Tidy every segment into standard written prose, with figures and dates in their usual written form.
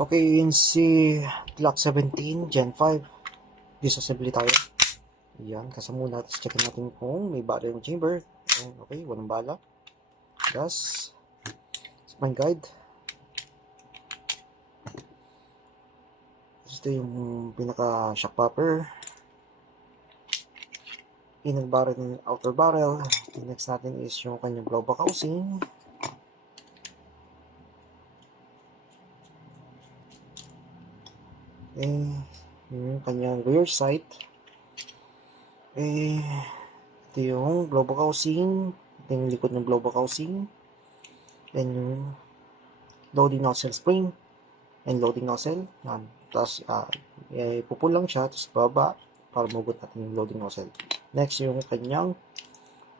Okay, yun si Glock 17 Gen 5. Disassembly tayo. Yan, kasa muna. Tapos check natin kung may bala yung chamber. Ayan, okay, walang bala. Gas. Spine guide. Ito yung pinaka shock popper. Inner barrel and outer barrel. The next natin is yung kanyang blowback housing. Yung kanyang rear sight. Ito yung blowback housing. Ito yung likod ng blowback housing. Then yung loading nozzle spring and loading nozzle. Yan. Tapos, pupul lang siya. Tapos baba para mabugot natin yung loading nozzle. Next, yung kanyang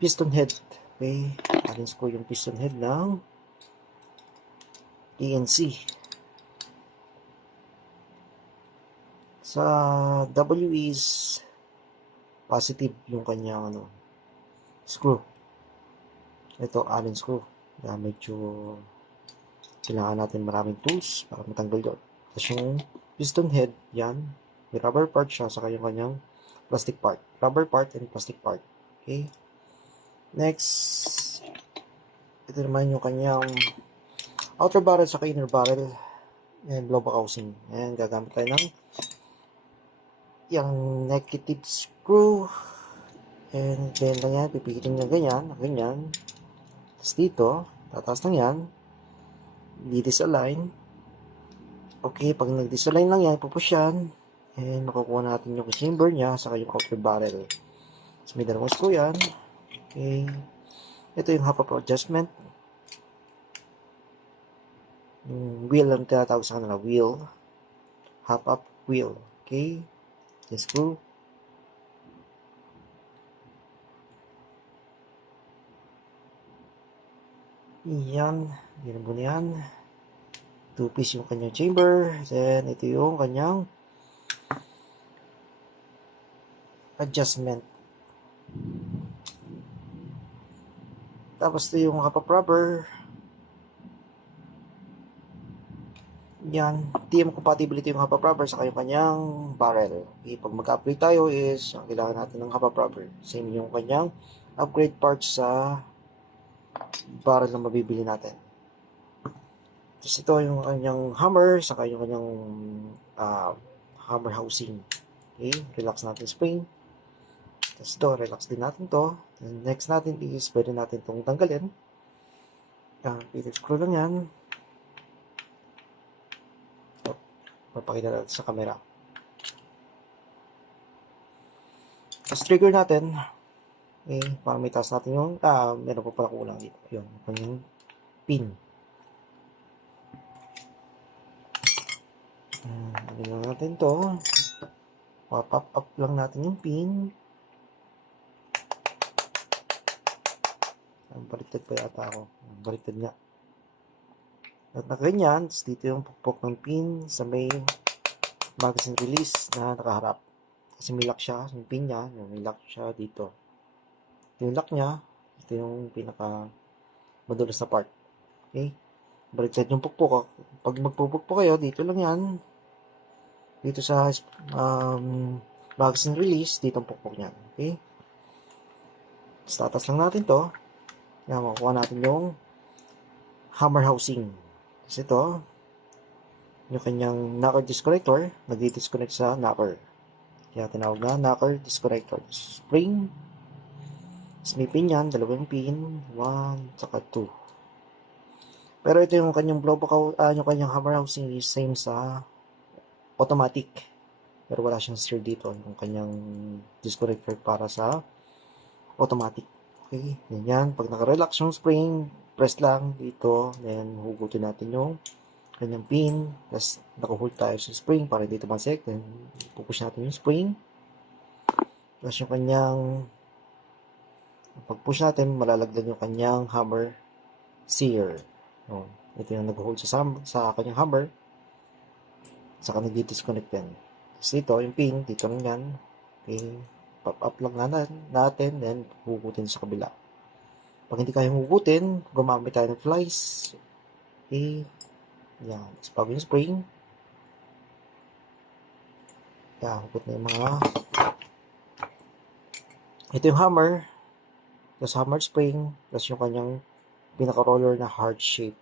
piston head. Okay. Atin ko yung piston head ng ENC. Sa W is positive yung kanyang screw. Ito, Allen screw. Kaya medyo kailangan natin maraming tools para matanggal yun. Tapos yung piston head, yan. May rubber part siya sa kanyang plastic part. Rubber part and plastic part. Okay. Next, ito naman yung kanyang outer barrel sa inner barrel and blowback housing. Ayan, gagamit tayo ng yung negative screw. And then lang yan, pipigitin nyo ganyan. Tapos dito, tataas lang yan. Di-disalign. Okay, pag nag-disalign lang yan, pupush yan. And makukuha natin yung chamber niya sa yung outer barrel. So may dalawang screw yan. Okay. Ito yung half-up adjustment. Yung wheel ang tinatawag sa kanila. Wheel. Half-up wheel. Okay. The screw. Yan. Ginabo na yan. 2-piece yung kanyang chamber. Then, ito yung kanyang adjustment. Tapos, ito yung half-up rubber. Yan. TM compatibility yung half-up rubber sa kanyang barrel. Okay, pag mag-upgrade tayo is, kailangan natin ng half-up rubber. Same yung kanyang upgrade parts sa barrel na mabibili natin. Tapos ito yung kanyang hammer, saka yung kanyang hammer housing. Okay, relax natin spring. Tapos ito, relax din natin to. And next natin is, pwede natin itong tanggalin. Peter screw lang yan. So, papakita natin sa camera. Tapos trigger natin. Okay, para may taas natin yung, meron pa pala kulang dito. Yun, kanyang pin. Lagyan natin to. Pop up lang natin yung pin. Baliktad pa yata ako. Baliktad nga. At na ganyan, dito yung pukpok ng pin sa may magazine release na nakaharap. Kasi may lock siya, yung pin niya, may lock siya dito. Ito yung lock niya, ito yung pinaka madulas na part. Okay? Baliktad yung pukpok. Pag magpupukpok kayo, dito lang yan. Dito sa magazine release, dito ang pukpok niyan. Okay? Tatas lang natin to. Yan, makukuha natin yung hammer housing. Kasi ito, yung kanyang knocker disconnector, nag-disconnect sa knocker. Kaya tinawag na knocker disconnector. Spring, may pin yan, dalawang pin, 1, saka 2. Pero ito yung kanyang blowback, yung kanyang hammer housing is same sa automatic. Pero wala siyang steer dito, yung kanyang disconnector para sa automatic. Okay, ganyan. Pag naka-relax yung spring, press lang dito, then hugutin natin yung kanyang pin, tapos naka-hold tayo sa spring para dito masek, then pupush natin yung spring, tapos yung kanyang, pag-push natin, malalagdan yung kanyang hammer sear. Ito yung nag-hold sa kanyang hammer, saka nag-disconnect din. Tapos dito, yung pin, dito lang yan. Okay, pop up lang natin, then hugutin sa kabila. Pag hindi kayang hugutin, gumamit tayo ng flies. Okay, yan. Tapos bago yung spring, Yan, hugot na yung mga... Ito yung hammer. Tapos hammer spring. Tapos yung kanyang pinaka-roller na heart shape.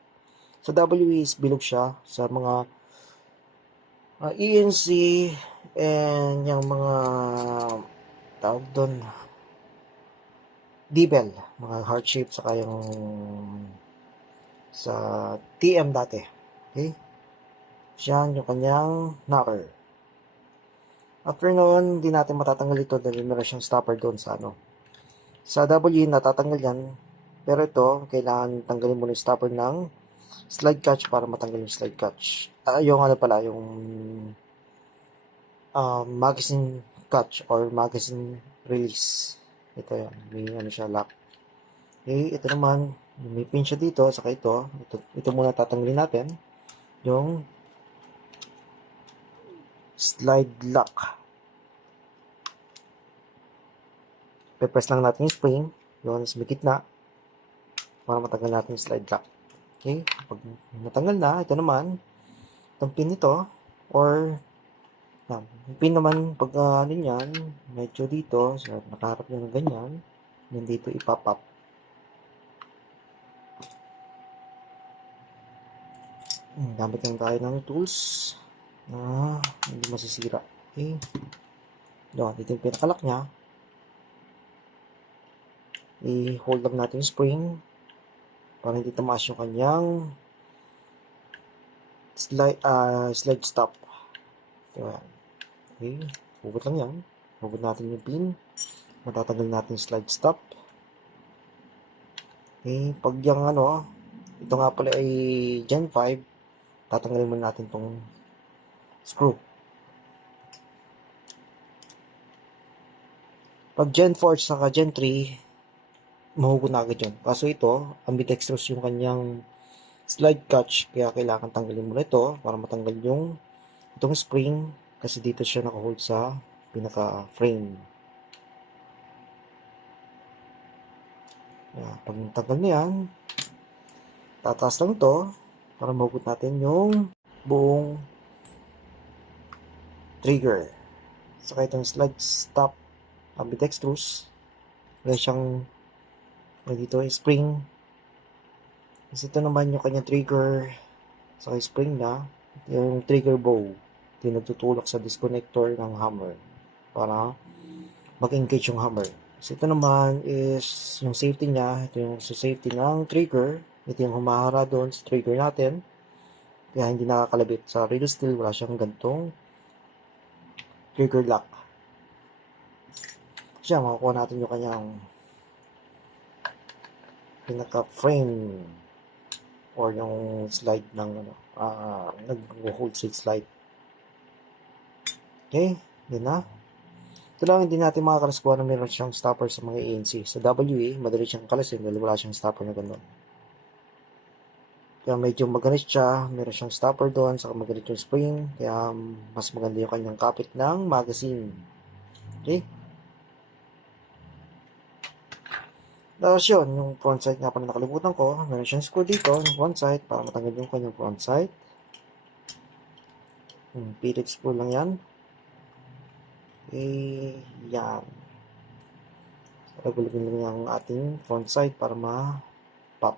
Sa WE is bilog siya sa mga ENC and yung mga tawag doon D-bell, mga heart shape saka yung sa TM dati. Okay? Siyan yung kanyang knocker. After noon, hindi natin matatanggal ito dahil meron siyang stopper doon sa ano. Sa WE natatanggal yan. Pero ito, kailangan tanggalin mo yung stopper ng slide catch para matanggal yung slide catch. Yung ano pala, yung magazine catch or magazine release. Ito yan, may ano siya, lock. Okay, ito naman, may pin siya dito, saka ito muna tatanggalin natin. Yung slide lock. Pe-press lang natin yung spring, yung sa gitna, para matanggal natin yung slide lock. Okay, pag natanggal na, ito naman, itong pin nito, or yung pin naman, pag ano yan, medyo dito, so nakaharap nyo ng ganyan, then dito ipapop. Gamit lang tayo ng tools na hindi masisira. Okay, doon, dito yung pinakalock nya. I-hold up natin yung spring para hindi tumaas yung kanyang slide stop. Diba? Okay, hugot lang yan. Hugot natin yung pin. Matatanggal natin yung slide stop. Okay, pag yung ano, ito nga pala ay Gen 5, tatanggalin muna natin itong screw. Pag Gen 4 saka Gen 3, mahugot na agad yun. Kaso ito, ambidextrous yung kanyang slide catch, kaya kailangan tanggalin mo na ito para matanggal yung itong spring kasi dito siya naka-hold sa pinaka-frame. Pag natanggal na yan, tataas lang ito para mahugot natin yung buong trigger. Saka itong slide stop ambidextrous, wala siyang dito yung spring. Kasi ito naman yung kanyang trigger saka yung spring na yung trigger bow, ito nagtutulak sa disconnector ng hammer para mag-engage yung hammer. So ito naman is yung safety niya, ito yung safety ng trigger, ito yung humahara doon sa trigger natin, kaya hindi nakakalabit sa radio steel, wala siyang gantong trigger lock. Siya, makukuha natin yung kanyang pinaka-frame or yung slide ng nag-hold slide. Okay, yun na. Ito lang hindi natin makakalaskuha na meron siyang stopper sa mga ANC. Sa WE, madali siyang kalasin dahil wala siyang stopper na gano'n. Kaya medyo maganit siya, meron siyang stopper doon, saka maganit yung spring, kaya mas maganda yung kanyang kapit ng magazine. Okay? Tapos yun, yung front sight nga pala nakalimutan ko, meron siyang screw dito, yung front sight, para matanggal yung kanyang front sight. Phillips screw lang yan. Okay, yan. Regulagin lang yung ating front sight para ma-pop.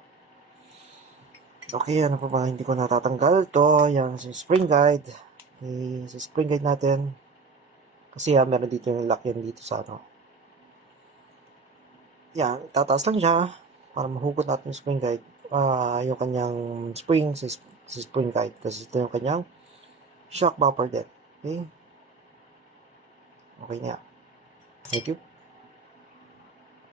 Okay, ano pa ba? Hindi ko natatanggal to. Yan, si spring guide. Okay, si spring guide natin. Kasi meron dito yung lock yan dito sa ano. Yan, tataas lang siya para mahugot natin yung spring guide. Yung kanyang spring, si spring guide. Kasi ito yung kanyang shock bumper din. Okay? Okay na yan. Thank you.